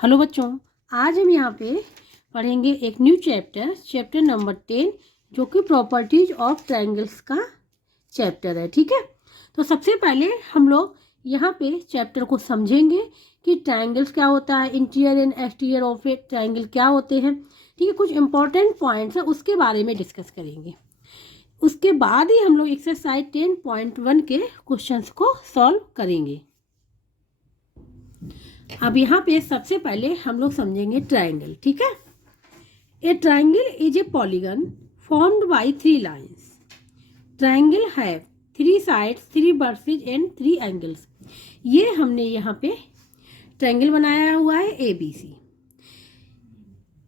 Hello बच्चों, आज हम यहाँ पे पढ़ेंगे एक न्यू चैप्टर नंबर 10 जो कि प्रॉपर्टीज ऑफ ट्रायंगल्स का चैप्टर है। ठीक है, तो सबसे पहले हम लोग यहाँ पे चैप्टर को समझेंगे कि ट्रायंगल्स क्या होता है, interior and exterior of a triangle क्या होते हैं। ठीक है, कुछ इंपॉर्टेंट पॉइंट्स हैं उसके बारे में डिस्कस करेंगे। उसके बाद ही हम लोग एक्सरसाइज 10.1 के क्वेश्चंस को सॉल्व करेंगे। अब यहाँ पे सबसे पहले हम लोग समझेंगे ट्रायंगल। ठीक है, a triangle is a polygon formed by 3 lines. Triangle have 3 sides, 3 versus and 3 angles. ये हमने यहाँ पे ट्रायंगल बनाया हुआ है ABC।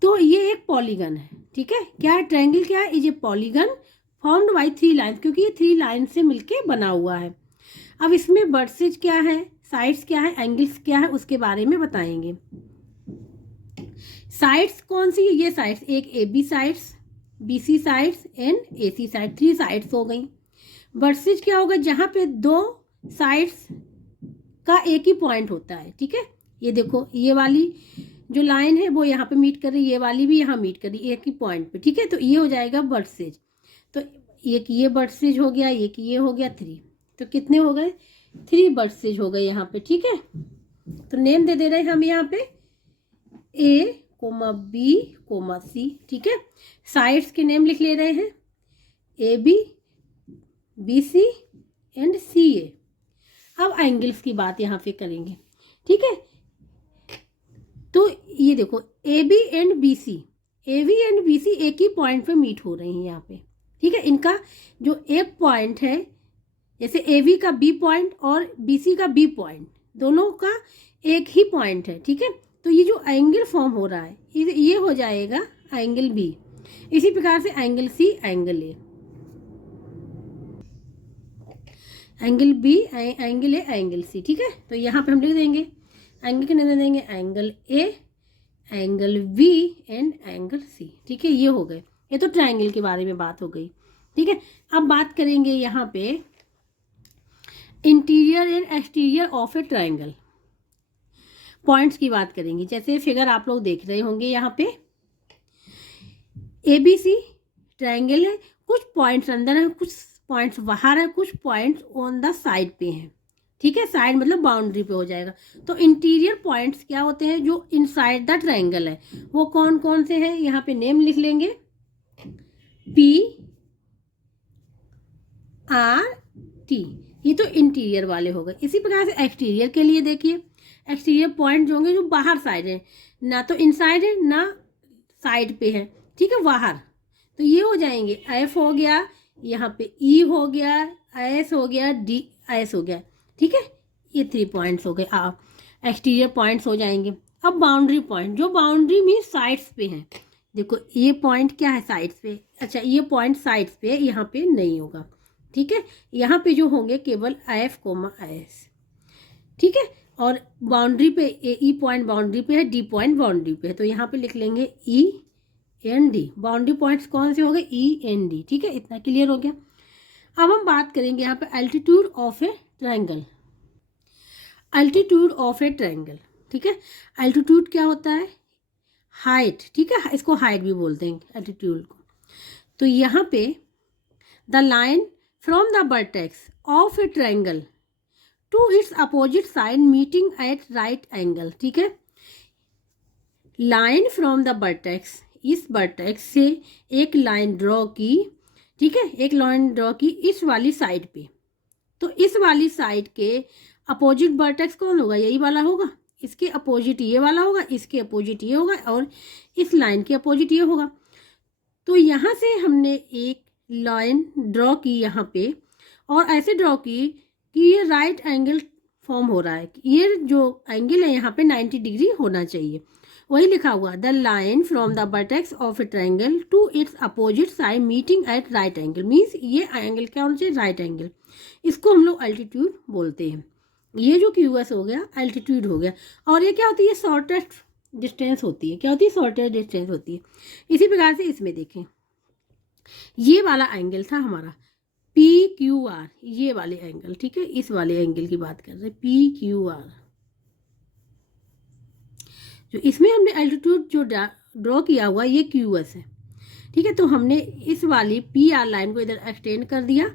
तो ये एक पॉलीगन है। ठीक है, क्या है ट्रायंगल, क्या है, is a polygon formed by 3 lines, क्योंकि ये 3 लाइन से मिलके बना हुआ है। अब इसमें वर्सेज क्या है, साइड्स क्या है, एंगल्स क्या है, उसके बारे में बताएंगे। साइड्स कौन सी, ये साइड्स एक AB sides, BC sides and AC side, 3 sides हो गई। वर्सेज क्या होगा, जहां पे 2 साइड्स का एक ही पॉइंट होता है। ठीक है, ये देखो ये वाली जो लाइन है वो यहाँ पे मीट कर रही है, ये वाली भी यहाँ मीट कर रही है एक ही पॉइंट पे। ठीक है, तो ये हो जाएगा वर्सेज। तो एक ये वर्सेज हो गया, एक ये हो गया 3, तो कितने हो गए, 3 वर्सेज हो गए यहाँ पे। ठीक है, तो नेम दे रहे हैं हम यहाँ पे A, B, C। ठीक है, साइड्स के नेम लिख ले रहे हैं AB, BC एंड CA। अब एंगल्स की बात यहाँ पे करेंगे। ठीक है, तो ये देखो AB एंड BC एक ही पॉइंट पे मीट हो रही हैं यहाँ पे। ठीक है, इनका जो एक पॉइंट है, जैसे AB का B पॉइंट और BC का B पॉइंट, दोनों का एक ही पॉइंट है। ठीक है, तो ये जो एंगल फॉर्म हो रहा है ये हो जाएगा एंगल B। इसी प्रकार से angle C, angle A, angle B, angle A, angle C। ठीक है, तो यहाँ पे हम लिख देंगे एंगल के नाम देंगे angle A, angle B and angle C। ठीक है, ये हो गए, ये तो ट्रायंगल के बारे में बात हो गई। ठीक है, अब बात करेंगे यहाँ पे interior and exterior of a triangle. Points की बात करेंगे, जैसे फिगर आप लोग देख रहे होंगे यहाँ पे ABC ट्रायंगल है, कुछ पॉइंट्स अंदर है, कुछ पॉइंट्स बाहर है, कुछ पॉइंट्स ऑन द साइड पे हैं। ठीक है, साइड मतलब बाउंड्री पे हो जाएगा। तो इंटीरियर पॉइंट्स क्या होते हैं, जो इनसाइड द ट्रायंगल है, वो कौन कौन से हैं, यहाँ पे नेम लिख लेंगे PRT, ये तो इंटीरियर वाले हो गए। इसी प्रकार से एक्सटीरियर के लिए देखिए, एक्सटीरियर पॉइंट जो होंगे जो बाहर साइड है, ना तो इनसाइड है ना साइड पे है। ठीक है, बाहर, तो ये हो जाएंगे F हो गया, यहाँ पे E हो गया, S हो गया, DS हो गया। ठीक है, ये 3 पॉइंट्स हो गए, एक्सटीरियर पॉइंट्स हो जाएंगे। अब बाउंड्री पॉइंट, जो बाउंड्री में साइड्स पे हैं, देखो ये पॉइंट क्या है, साइड्स पे। अच्छा, ये पॉइंट साइड्स पे, यहाँ पे नहीं होगा। ठीक है, यहाँ पे जो होंगे केवल F, S। ठीक है, और बाउंड्री पे E पॉइंट बाउंड्री पे है, D पॉइंट बाउंड्री पे है, तो यहाँ पे लिख लेंगे E and D। Boundary points कौन से हो गए, E एंड D। ठीक है, इतना क्लियर हो गया। अब हम बात करेंगे यहाँ पे altitude of a triangle. Altitude of a triangle, ठीक है, एल्टीट्यूड क्या होता है, हाइट। ठीक है, इसको हाइट भी बोलते हैं एल्टीट्यूड को। तो यहाँ पे the line from the vertex of a triangle to its opposite side meeting at right angle. ठीक है, लाइन फ्रॉम द वर्टेक्स, इस वर्टेक्स से एक लाइन ड्रॉ की। ठीक है, एक लाइन ड्रॉ की इस वाली साइड पे, तो इस वाली साइड के अपोजिट वर्टेक्स कौन होगा, यही वाला होगा, इसके अपोजिट ये वाला होगा, इसके अपोजिट ये होगा, और इस लाइन के अपोजिट ये होगा। तो यहाँ से हमने एक लाइन ड्रॉ की यहाँ पे, और ऐसे ड्रॉ की कि ये राइट एंगल फॉर्म हो रहा है, ये जो एंगल है यहाँ पे 90 डिग्री होना चाहिए। वही लिखा हुआ, the line from the vertex of a triangle to its opposite side meeting at right angle, means ये एंगल क्या होना चाहिए, राइट एंगल। इसको हम लोग एल्टीट्यूड बोलते हैं। ये जो QS हो गया एल्टीट्यूड हो गया। और ये क्या होती है, शॉर्टेस्ट डिस्टेंस होती है। क्या होती है, शॉर्टेस्ट डिस्टेंस होती है। इसी प्रकार से इसमें देखें, ये वाला एंगल था हमारा PQR, ये वाले एंगल। ठीक है, इस वाले एंगल की बात कर रहे हैं, PQR। जो इसमें हमने एल्टीट्यूड जो ड्रॉ किया हुआ ये QS है, ठीक है। तो हमने इस वाली PR लाइन को इधर एक्सटेंड कर दिया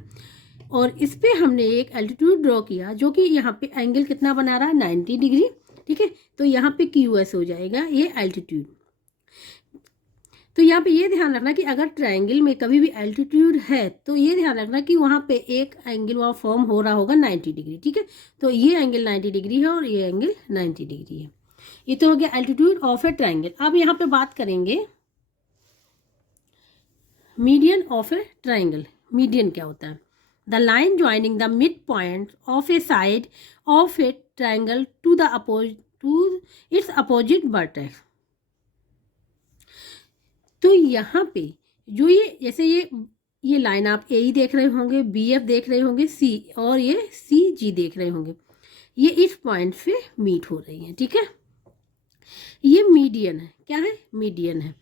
और इस पे हमने एक एल्टीट्यूड ड्रॉ किया जो कि यहाँ पे एंगल कितना बना रहा है 90 डिग्री, ठीक है। तो यहाँ पे QS हो जाएगा ये एल्टीट्यूड। तो यहाँ पे ये ध्यान रखना कि अगर ट्रायंगल में कभी भी एल्टीट्यूड है तो ये ध्यान रखना कि वहाँ पे एक एंगल वहाँ फॉर्म हो रहा होगा 90 डिग्री, ठीक है। तो ये एंगल 90 डिग्री है और ये एंगल 90 डिग्री है। ये तो हो गया एल्टीट्यूड ऑफ ए ट्रायंगल। अब यहाँ पे बात करेंगे median of a triangle. Median क्या होता है? The line joining the mid point of a side of a triangle to its opposite vertex. तो यहाँ पे जो ये जैसे ये लाइन आप ए देख रहे होंगे, BF देख रहे होंगे, C और ये CG देख रहे होंगे, ये इस पॉइंट पे मीट हो रही है, ठीक है। ये मीडियन है। क्या है? मीडियन है।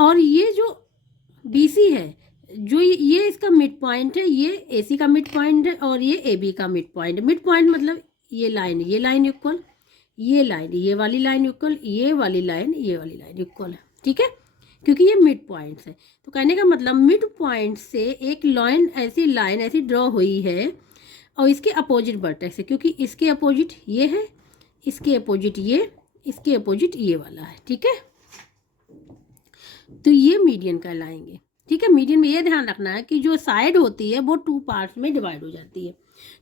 और ये जो BC है, जो ये इसका मिड पॉइंट है, ये AC का मिड पॉइंट है और ये AB का मिड पॉइंट है। मिड पॉइंट मतलब ये लाइन इक्वल, ये लाइन, ये वाली लाइन इक्वल, ये वाली लाइन, ये वाली लाइन इक्वल है, ठीक है, क्योंकि ये मिड पॉइंट्स है। तो कहने का मतलब मिड पॉइंट से एक लाइन ऐसी ड्रॉ हुई है और इसके अपोजिट वर्टेक्स है, क्योंकि इसके अपोजिट ये है, इसके अपोजिट ये, इसके अपोजिट ये वाला है, ठीक है। तो ये मीडियन कहलाएंगे, ठीक है। मीडियन में ये ध्यान रखना है कि जो साइड होती है वो 2 पार्ट्स में डिवाइड हो जाती है,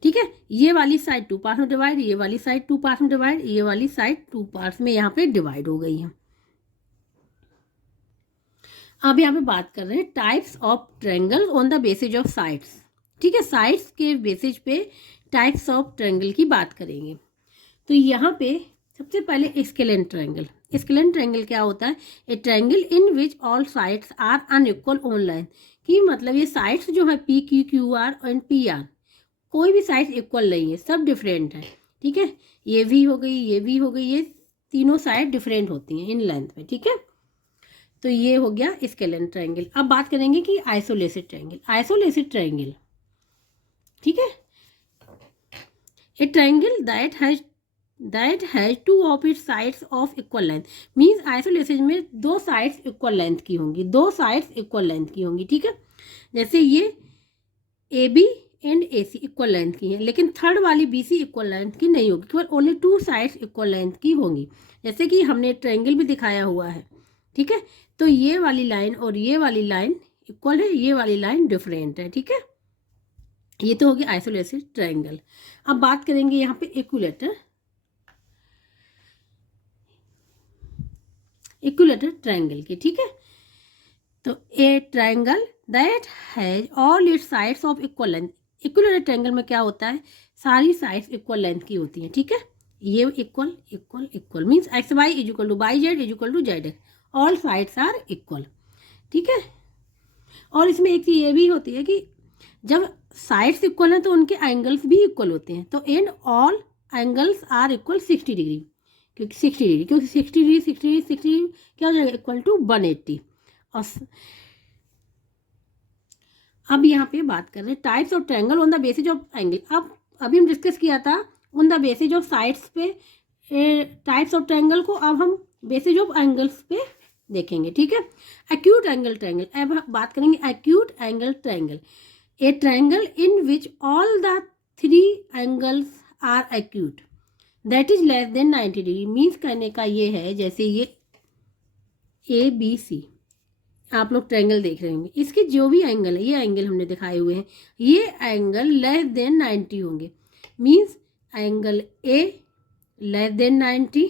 ठीक है। ये वाली साइड 2 पार्ट्स में डिवाइड, ये वाली साइड 2 पार्ट्स में डिवाइड, ये वाली साइड 2 पार्ट्स में यहाँ पे डिवाइड हो गई है। अब यहाँ पे बात कर रहे हैं types of triangle on the basis of sides, ठीक है। साइड्स के बेसिस पे टाइप्स ऑफ ट्रायंगल की बात करेंगे। तो यहाँ पे सबसे पहले स्केलेन ट्रायंगल। स्केलेन ट्रायंगल क्या होता है? A triangle in which all sides are unequal on line. कि मतलब ये साइड्स जो है PQ, QR एंड PR, कोई भी साइड इक्वल नहीं है, सब डिफरेंट है, ठीक है। ये भी हो गई, ये भी हो गई, ये तीनों साइड डिफरेंट होती हैं इन लेंथ में, ठीक है। तो ये हो गया स्केलेन ट्रायंगल। अब बात करेंगे कि आइसोलेटेड ट्रायंगल। आइसोलेटेड ट्रायंगल, ठीक है, a triangle that has 2 of its sides of equal length. Means isolated में 2 साइड्स इक्वल लेंथ की होंगी, 2 साइड्स इक्वल लेंथ की होंगी, ठीक है। जैसे ये AB and AC equal length की है, लेकिन थर्ड वाली BC इक्वल लेंथ की नहीं होगी, केवल ओनली 2 साइड्स इक्वल लेंथ की होंगी। जैसे कि हमने ट्रायंगल भी दिखाया हुआ है, ठीक है। तो ये वाली लाइन और ये वाली लाइन इक्वल है, ये वाली लाइन डिफरेंट है, ठीक है। ये तो हो गया आइसोलेटेड ट्रायंगल। अब बात करेंगे यहाँ पे इक्विलेटरल ट्रायंगल की, ठीक है। तो ए triangle that has all it's sides of equal length. Equilateral triangle में क्या होता है? सारी साइड्स इक्वल लेंथ की होती हैं, ठीक है। ये equal equal equal means XY is equal to YZ is equal to ZX, all sides are equal, ठीक है। और इसमें एक चीज़ ये भी होती है कि जब साइड्स इक्वल हैं तो उनके एंगल्स भी इक्वल होते हैं। तो and all angles are equal 60 degree, क्योंकि 60 डिग्री, क्योंकि 60 डिग्री 60 60 क्या हो जाएगा? Equal to 180। और अब यहाँ पे बात कर रहे हैं types of triangle on the basis of angle. अब अभी हम डिस्कस किया था on the basis of sides पे टाइप्स ऑफ ट्रायंगल को, अब हम बेसिस ऑफ एंगल्स पे देखेंगे, ठीक है। Acute angle triangle. अब बात करेंगे acute angle triangle. A triangle in which all the 3 angles are acute that is less than 90 degree. Means कहने का ये है, जैसे ये ABC आप लोग ट्रायंगल देख रहे होंगे, इसके जो भी एंगल है, ये एंगल हमने दिखाए हुए हैं, ये एंगल लेस देन 90 होंगे। Means angle A less than 90,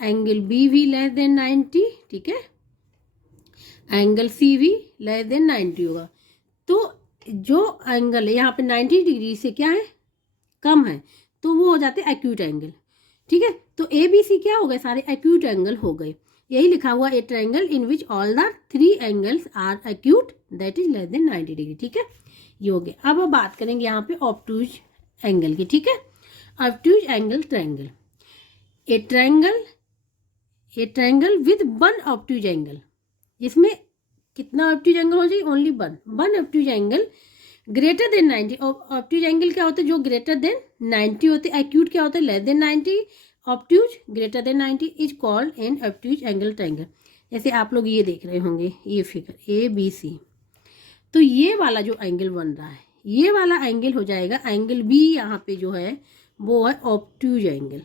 angle B भी लेस देन 90, ठीक है, एंगल C भी लेस देन 90 होगा। तो जो एंगल है यहाँ पे 90 डिग्री से क्या है? कम है, तो वो हो जाते हैं एक्यूट एंगल, ठीक है। तो ABC क्या हो गए? सारे एक्यूट एंगल हो गए। यही लिखा हुआ a triangle in which all the 3 angles are acute that is less than 90 degree, ठीक है, ये हो गया। अब बात करेंगे यहाँ पे ऑब्टूज एंगल की, ठीक है। Obtuse angle triangle. A triangle with 1 obtuse angle, जिसमें कितना ऑब्टूज एंगल हो जाए? Only 1 obtuse angle greater than 90। Obtuse angle क्या होता है? जो ग्रेटर देन 90 होते हैं। एक्यूट क्या होता है? Less than 90। Obtuse greater than 90 is called an obtuse angle triangle. जैसे आप लोग ये देख रहे होंगे ये फिगर ABC, तो ये वाला जो एंगल बन रहा है ये वाला एंगल हो जाएगा एंगल B, यहाँ पे जो है वो है ऑब्ट्यूज एंगल,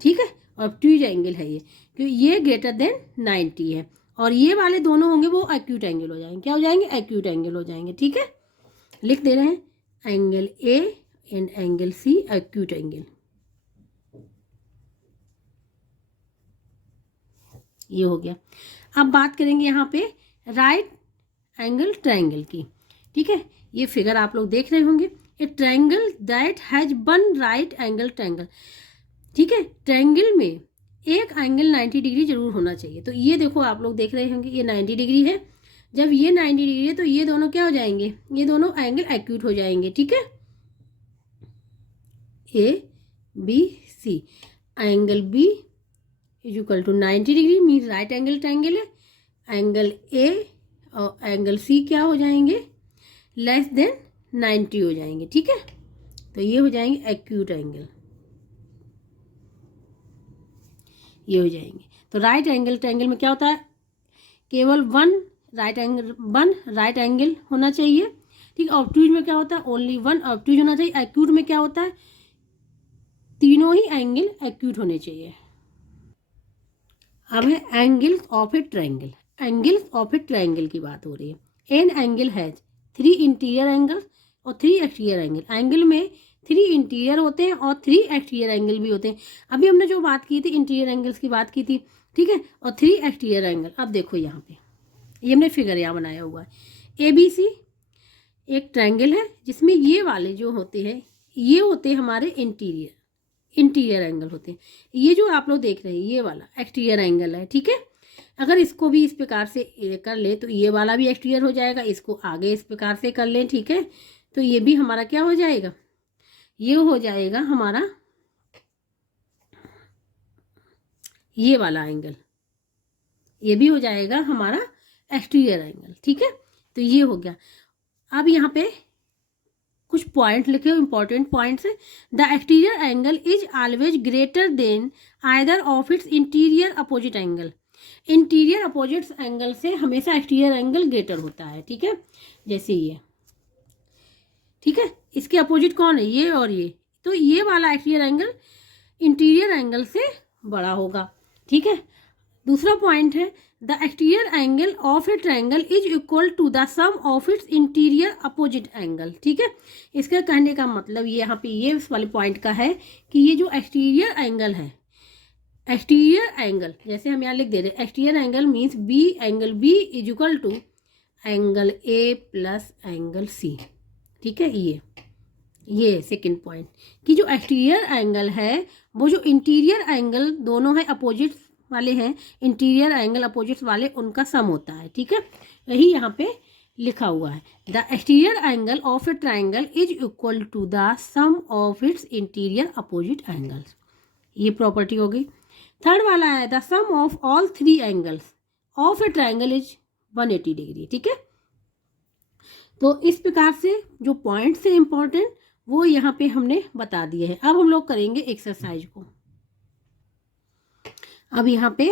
ठीक है, ऑब्ट्यूज एंगल है ये, क्योंकि ये ग्रेटर देन 90 है, और ये वाले दोनों होंगे वो एक्यूट एंगल हो जाएंगे। क्या हो जाएंगे? एक्यूट एंगल हो जाएंगे, ठीक है। लिख दे रहे हैं angle A and angle C acute angle, ये हो गया। अब बात करेंगे यहाँ पे राइट एंगल ट्रायंगल की, ठीक है। ये फिगर आप लोग देख रहे होंगे, ए triangle that has one right angle triangle, ठीक है। ट्रायंगल में एक एंगल 90 डिग्री जरूर होना चाहिए। तो ये देखो आप लोग देख रहे होंगे ये 90 डिग्री है, जब ये 90 डिग्री है तो ये दोनों क्या हो जाएंगे? ये दोनों एंगल एक्यूट हो जाएंगे, ठीक है। ABC angle B is equal to 90 degree means right angle triangle है। एंगल A और एंगल C क्या हो जाएंगे? लेस देन 90 हो जाएंगे, ठीक है। तो ये हो जाएंगे एक्यूट एंगल, ये हो जाएंगे। तो राइट एंगल ट्रायंगल में क्या होता है? केवल वन राइट एंगल होना चाहिए, ठीक। ऑब्ट्यूज में क्या होता है? ओनली वन ऑब्ट्यूज होना चाहिए। एक्यूट में क्या होता है? तीनों ही एंगल एक्यूट होने चाहिए। अब है angles of a triangle. Angles of a triangle की बात हो रही है। An angle has 3 interior angle और 3 एक्सटीरियर एंगल। एंगल में 3 इंटीरियर होते हैं और 3 एक्सटीरियर एंगल भी होते हैं। अभी हमने जो बात की थी इंटीरियर एंगल्स की बात की थी, ठीक है, और 3 एक्सटीरियर एंगल। अब देखो यहाँ पे ये हमने फिगर यहाँ बनाया हुआ है। ABC एक ट्रायंगल है जिसमें ये वाले जो होते हैं ये होते हैं हमारे इंटीरियर एंगल होते हैं। ये जो आप लोग देख रहे हैं ये वाला एक्सटीरियर एंगल है, ठीक है। अगर इसको भी इस प्रकार से कर ले तो ये वाला भी एक्सटीरियर हो जाएगा। इसको आगे इस प्रकार से कर लें, ठीक है, तो ये भी हमारा क्या हो जाएगा? ये हो जाएगा हमारा ये वाला एंगल, ये भी हो जाएगा हमारा एक्सटीरियर एंगल, ठीक है। तो ये हो गया। अब यहाँ पे कुछ पॉइंट लिखे, इंपॉर्टेंट पॉइंट्स है। The exterior angle is always greater than either of its interior opposite angle. Interior opposite angle से हमेशा एक्सटीरियर एंगल ग्रेटर होता है, ठीक है। जैसे ये, ठीक है, इसके अपोजिट कौन है? ये और ये, तो ये वाला एक्सटीरियर एंगल इंटीरियर एंगल से बड़ा होगा, ठीक है। दूसरा पॉइंट है the exterior angle of a triangle is equal to the sum of its interior opposite angle, ठीक है। इसका कहने का मतलब ये यहाँ पे ये इस वाले पॉइंट का है कि ये जो एक्सटीरियर एंगल है, एक्सटीरियर एंगल जैसे हम यहाँ लिख दे रहे हैं, exterior angle means B angle B is equal to angle A plus angle C, ठीक है। ये सेकंड पॉइंट कि जो एक्सटीरियर एंगल है वो जो इंटीरियर एंगल दोनों है अपोजिट वाले हैं, इंटीरियर एंगल अपोजिट वाले उनका सम होता है, ठीक है। यही यहाँ पे लिखा हुआ है the exterior angle of a triangle is equal to the sum of its interior opposite angles. ये प्रॉपर्टी हो गई। थर्ड वाला है the sum of all 3 angles of a triangle is 180 degree, ठीक है। तो इस प्रकार से जो पॉइंट्स है इंपॉर्टेंट वो यहाँ पे हमने बता दिए हैं। अब हम लोग करेंगे एक्सरसाइज को। अब यहाँ पे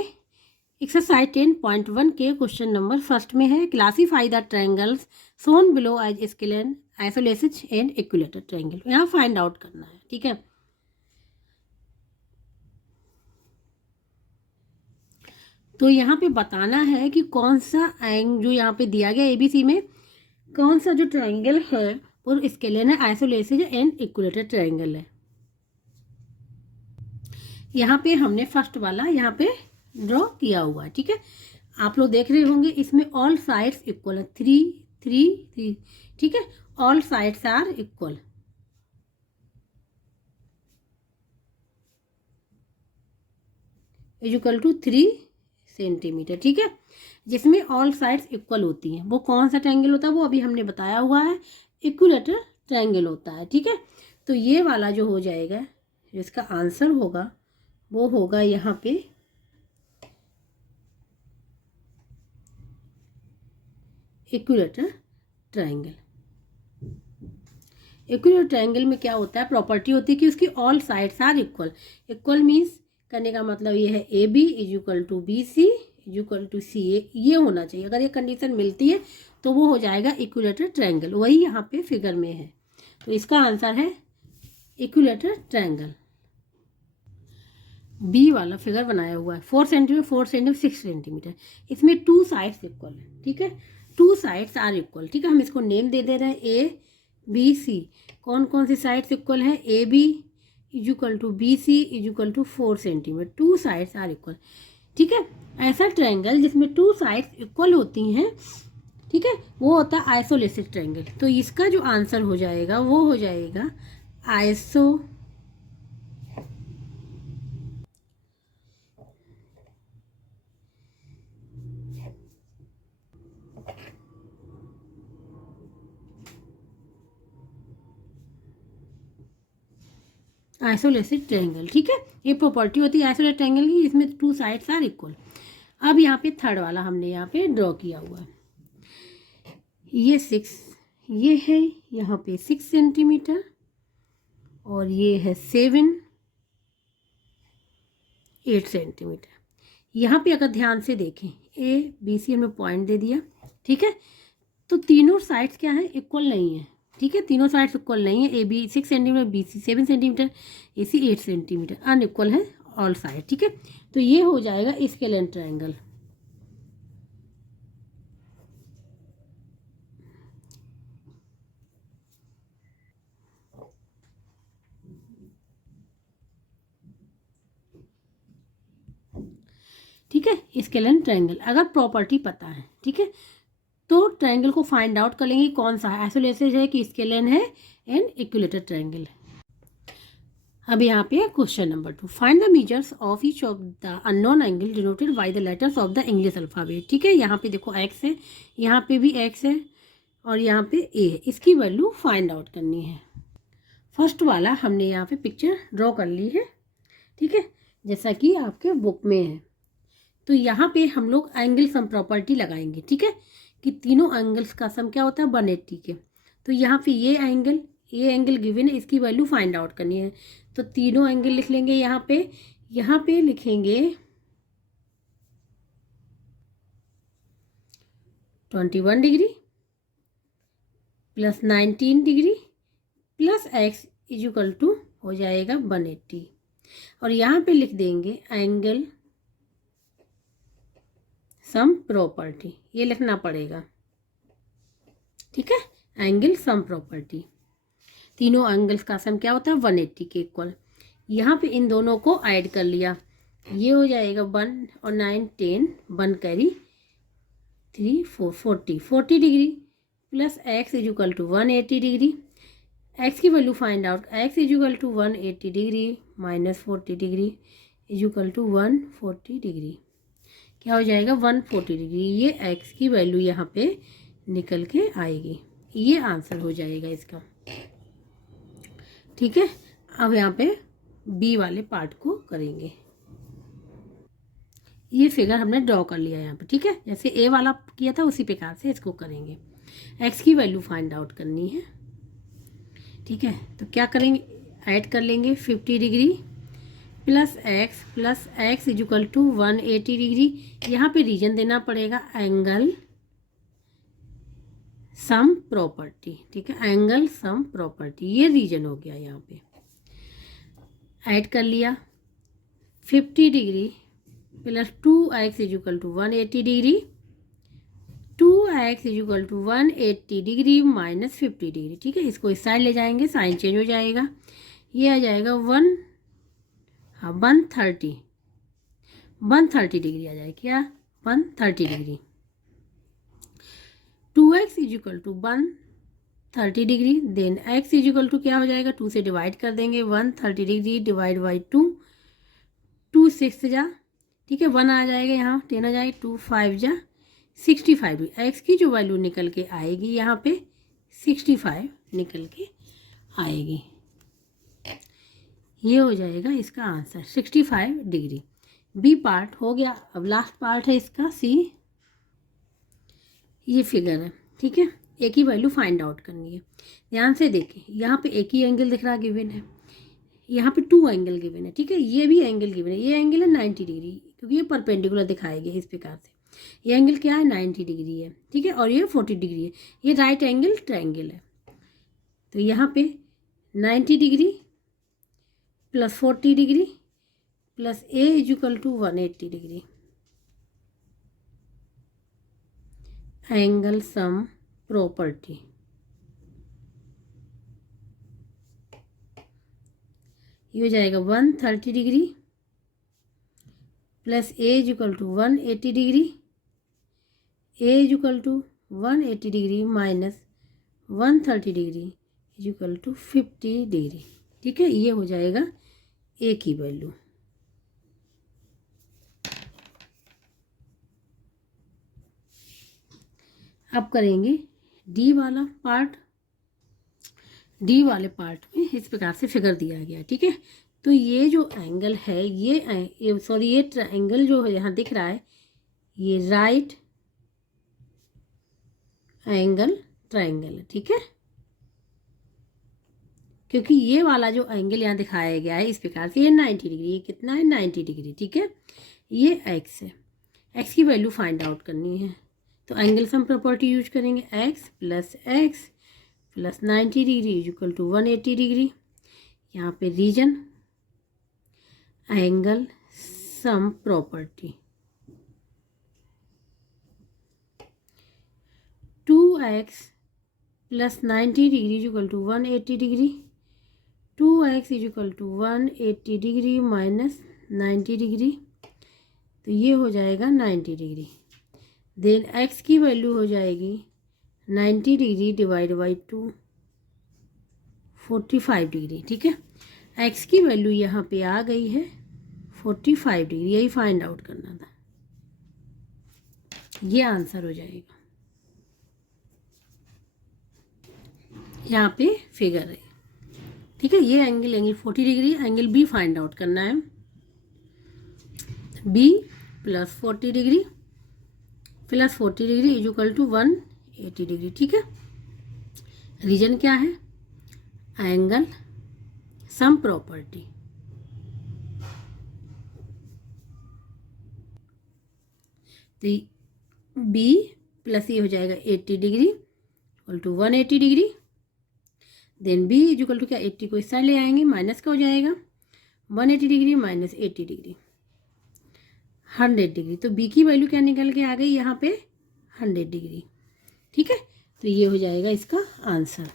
एक्सरसाइज 10.1 के क्वेश्चन नंबर फर्स्ट में है classify the triangles shown below as scalene isosceles and equilateral triangle. यहाँ फाइंड आउट करना है, ठीक है। तो यहाँ पे बताना है कि कौन सा एंग जो यहाँ पे दिया गया ABC में कौन सा जो ट्रायंगल है वो स्केलन है, आइसोलेसिस एंड इक्विलेटरल ट्रायंगल है। यहाँ पे हमने फर्स्ट वाला यहाँ पे ड्रॉ किया हुआ है, ठीक है। आप लोग देख रहे होंगे इसमें ऑल साइड्स इक्वल है, 3 3 3, ठीक है। All sides are equal, is equal to 3 centimetre, ठीक है। जिसमें ऑल साइड्स इक्वल होती हैं वो कौन सा ट्रायंगल होता है? वो अभी हमने बताया हुआ है, इक्विलेटरल ट्रायंगल होता है, ठीक है। तो ये वाला जो हो जाएगा इसका आंसर होगा वो होगा यहाँ पे इक्विलेटरल ट्रायंगल। इक्विलेटरल ट्रायंगल में क्या होता है, प्रॉपर्टी होती है कि उसकी all sides are equal. Equal means करने का मतलब ये है A B is equal to B C is equal to C A, ये होना चाहिए। अगर ये कंडीशन मिलती है तो वो हो जाएगा इक्विलेटरल ट्रायंगल, वही यहाँ पे फिगर में है। तो इसका आंसर है इक्विलेटरल ट्रायंगल। बी वाला फिगर बनाया हुआ है 4 सेंटीमीटर 4 सेंटीमीटर 6 सेंटीमीटर, इसमें 2 साइड्स इक्वल है। ठीक है, 2 साइड्स आर इक्वल। ठीक है, हम इसको नेम दे रहे हैं ए बी सी। कौन कौन सी साइड्स इक्वल है, A B is equal to B C is equal to 4 centimetre, 2 sides are equal. ठीक है, ऐसा ट्रायंगल जिसमें 2 साइड्स इक्वल होती हैं, ठीक है, वो होता है आइसोलेटेड ट्रायंगल। तो इसका जो आंसर हो जाएगा वो हो जाएगा आइसोलेटेड ट्रायंगल। ठीक है, ये प्रॉपर्टी होती है आइसोलेटेड ट्रायंगल की, इसमें 2 साइड्स आर इक्वल। अब यहाँ पे थर्ड वाला हमने यहाँ पे ड्रॉ किया हुआ है, ये 6, ये है यहाँ पे 6 सेंटीमीटर और ये है 7 8 सेंटीमीटर। यहाँ पे अगर ध्यान से देखें ए बी सी हमने पॉइंट दे दिया। ठीक है, तो तीनों साइड्स क्या है, इक्वल नहीं है। ठीक है, तीनों साइड्स इक्वल नहीं है, A B 6 centimetre B C 7 centimetre A C 8 centimetre, unequal है ऑल साइड। ठीक है, तो ये हो जाएगा स्केलेन ट्रायंगल। ठीक है, स्केलेन ट्रायंगल अगर प्रॉपर्टी पता है, ठीक है, तो ट्रायंगल को फाइंड आउट कर लेंगे कौन सा है, आइसोलेटेड है कि स्केलेन है एंड इक्विलेटरल ट्रायंगल है। अब यहाँ पे question number 2, find the measures of each of the unknown angle denoted by the letters of the English alphabet. ठीक है, यहाँ पे देखो एक्स है, यहाँ पे भी एक्स है और यहाँ पे ए है, इसकी वैल्यू फाइंड आउट करनी है। फर्स्ट वाला हमने यहाँ पे पिक्चर ड्रॉ कर ली है। ठीक है, जैसा कि आपके बुक में है। तो यहाँ पे हम लोग एंगल सम प्रॉपर्टी लगाएंगे। ठीक है, कि तीनों एंगल्स का सम क्या होता है 180 के। तो यहाँ पे ये एंगल गिवन है, इसकी वैल्यू फाइंड आउट करनी है। तो तीनों एंगल लिख लेंगे यहाँ पे लिखेंगे 21 degree plus 19 degree plus x is equal to हो जाएगा 180। और यहाँ पे लिख देंगे एंगल सम प्रॉपर्टी, ये लिखना पड़ेगा। ठीक है, एंगल सम प्रॉपर्टी, तीनों एंगल्स का सम क्या होता है 180 के इक्वल। यहाँ पे इन दोनों को ऐड कर लिया, ये हो जाएगा 1 और 9 10, 1 carry 3 4 40 degree plus x is equal to 180 degree. X की value find out, x is equal to 180 degree minus 40 degree is equal to 140 degree. क्या हो जाएगा 140 डिग्री, ये एक्स की वैल्यू यहाँ पे निकल के आएगी, ये आंसर हो जाएगा इसका। ठीक है, अब यहाँ पे बी वाले पार्ट को करेंगे। ये फिगर हमने ड्रॉ कर लिया यहाँ पे। ठीक है, जैसे ए वाला किया था उसी प्रकार से इसको करेंगे। एक्स की वैल्यू फाइंड आउट करनी है। ठीक है, तो क्या करेंगे, ऐड कर लेंगे 50 degree plus x is equal to 180 degree. यहाँ पे रीजन देना पड़ेगा एंगल सम प्रॉपर्टी। ठीक है, एंगल सम प्रॉपर्टी, ये रीजन हो गया। यहाँ पे ऐड कर लिया 50 degree plus 2x is equal to 180 degree, 2x is equal to 180 degree minus 50 degree. ठीक है, इसको इस साइड ले जाएंगे, साइन चेंज हो जाएगा, ये आ जाएगा 130 डिग्री आ जाएगी। क्या 130 degree, 2x is equal to 130 degree, then x is equal to क्या हो जाएगा, 2 से डिवाइड कर देंगे, 130 डिग्री डिवाइड बाई 2 6 जा, ठीक है 1 आ जाएगा, यहाँ 10 आ जाएगा, 2 5 जा 65 डिग्री। x की जो वैल्यू निकल के आएगी यहाँ पे 65 निकल के आएगी, ये हो जाएगा इसका आंसर 65 डिग्री। बी पार्ट हो गया। अब लास्ट पार्ट है इसका सी, ये फिगर है। ठीक है, ए की वैल्यू फाइंड आउट करनी है। ध्यान से देखें, यहाँ पे एक ही एंगल दिख रहा गिवन है, यहाँ पे 2 एंगल गिवन है, ठीक है। ये भी एंगल गिवन है, ये एंगल है 90 डिग्री, क्योंकि ये परपेंडिकुलर दिखाए गए इस प्रकार से। ये एंगल क्या है, 90 डिग्री है, ठीक है, और ये 40 डिग्री है। ये राइट एंगल ट्रायंगल है। तो यहाँ पे 90 degree plus 40 degree plus A is equal to 180 degree. Angle sum property. ये हो जाएगा 130 degree plus A is equal to 180 degree, A is equal to 180 degree minus 130 degree is equal to 50 degree, ठीक है। ये हो जाएगा ए की वैल्यू। अब करेंगे डी वाला पार्ट। डी वाले पार्ट में इस प्रकार से फिगर दिया गया, ठीक है। तो ये जो एंगल है, ये सॉरी ये ट्रायंगल जो है यहाँ दिख रहा है, ये राइट एंगल ट्रायंगल है, ठीक है। क्योंकि ये वाला जो एंगल यहाँ दिखाया गया है इस प्रकार से, ये 90 डिग्री, ये कितना है 90 डिग्री, ठीक है। ये एक्स है, एक्स की वैल्यू फाइंड आउट करनी है। तो एंगल सम प्रॉपर्टी यूज करेंगे, X plus 90 degree is equal to 180 degree. यहाँ पे reason angle sum property 2x plus 90 degree is equal to 180 degree, 2x is equal to 180 degree minus 90 degree, तो ये हो जाएगा 90 डिग्री। देन x की value हो जाएगी 90 डिग्री डिवाइड बाई 2, 45 डिग्री, ठीक है। x की वैल्यू यहाँ पे आ गई है 45 डिग्री, यही फाइंड आउट करना था। ये आंसर हो जाएगा। यहाँ पे फिगर है, ठीक है। ये angle 40 degree, angle B find out करना है। B plus 40 degree plus 40 degree is equal to 180 degree, ठीक है। रीजन क्या है, एंगल सम प्रॉपर्टी। तो बी प्लस ये हो जाएगा 80 degree equal to 180 degree. Then B is equal to क्या, 80 को इस साइड ले आएंगे, माइनस का हो जाएगा 180 डिग्री माइनस 80 डिग्री 100 डिग्री। तो बी की वैल्यू क्या निकल के आ गई यहाँ पे 100 डिग्री, ठीक है। तो ये हो जाएगा इसका आंसर।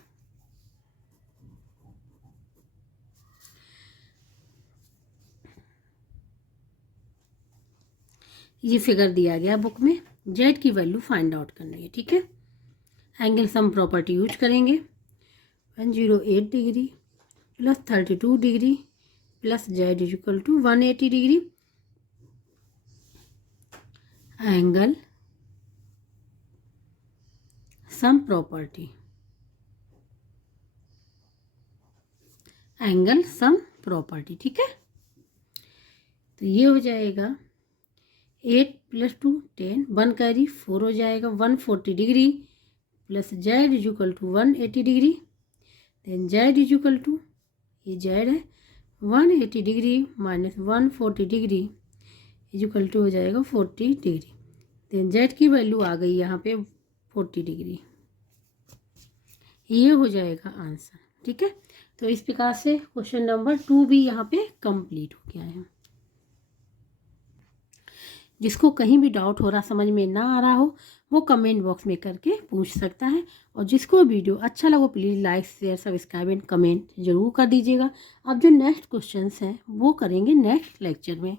ये फिगर दिया गया बुक में, जेड की वैल्यू फाइंड आउट करनी है, ठीक है। एंगल सम प्रॉपर्टी यूज करेंगे, 108 degree plus 32 degree plus Z is equal to 180 degree. Angle sum property, angle sum property, ठीक है। तो ये हो जाएगा 8 प्लस 2 10, 1 कैरी 4 हो जाएगा 140 degree plus Z is equal to 180 degree. Then Z is equal to, ये जेड है 180 degree minus 140 degree is equal to हो जाएगा 40 डिग्री। देन जेड की वैल्यू आ गई यहाँ पे 40 डिग्री। ये हो जाएगा आंसर, ठीक है। तो इस प्रकार से क्वेश्चन नंबर 2 भी यहाँ पे कंप्लीट हो गया है। जिसको कहीं भी डाउट हो रहा, समझ में ना आ रहा हो, वो कमेंट बॉक्स में करके पूछ सकता है। और जिसको वीडियो अच्छा लगा please like share subscribe and comment जरूर कर दीजिएगा। अब जो नेक्स्ट क्वेश्चंस हैं वो करेंगे नेक्स्ट लेक्चर में।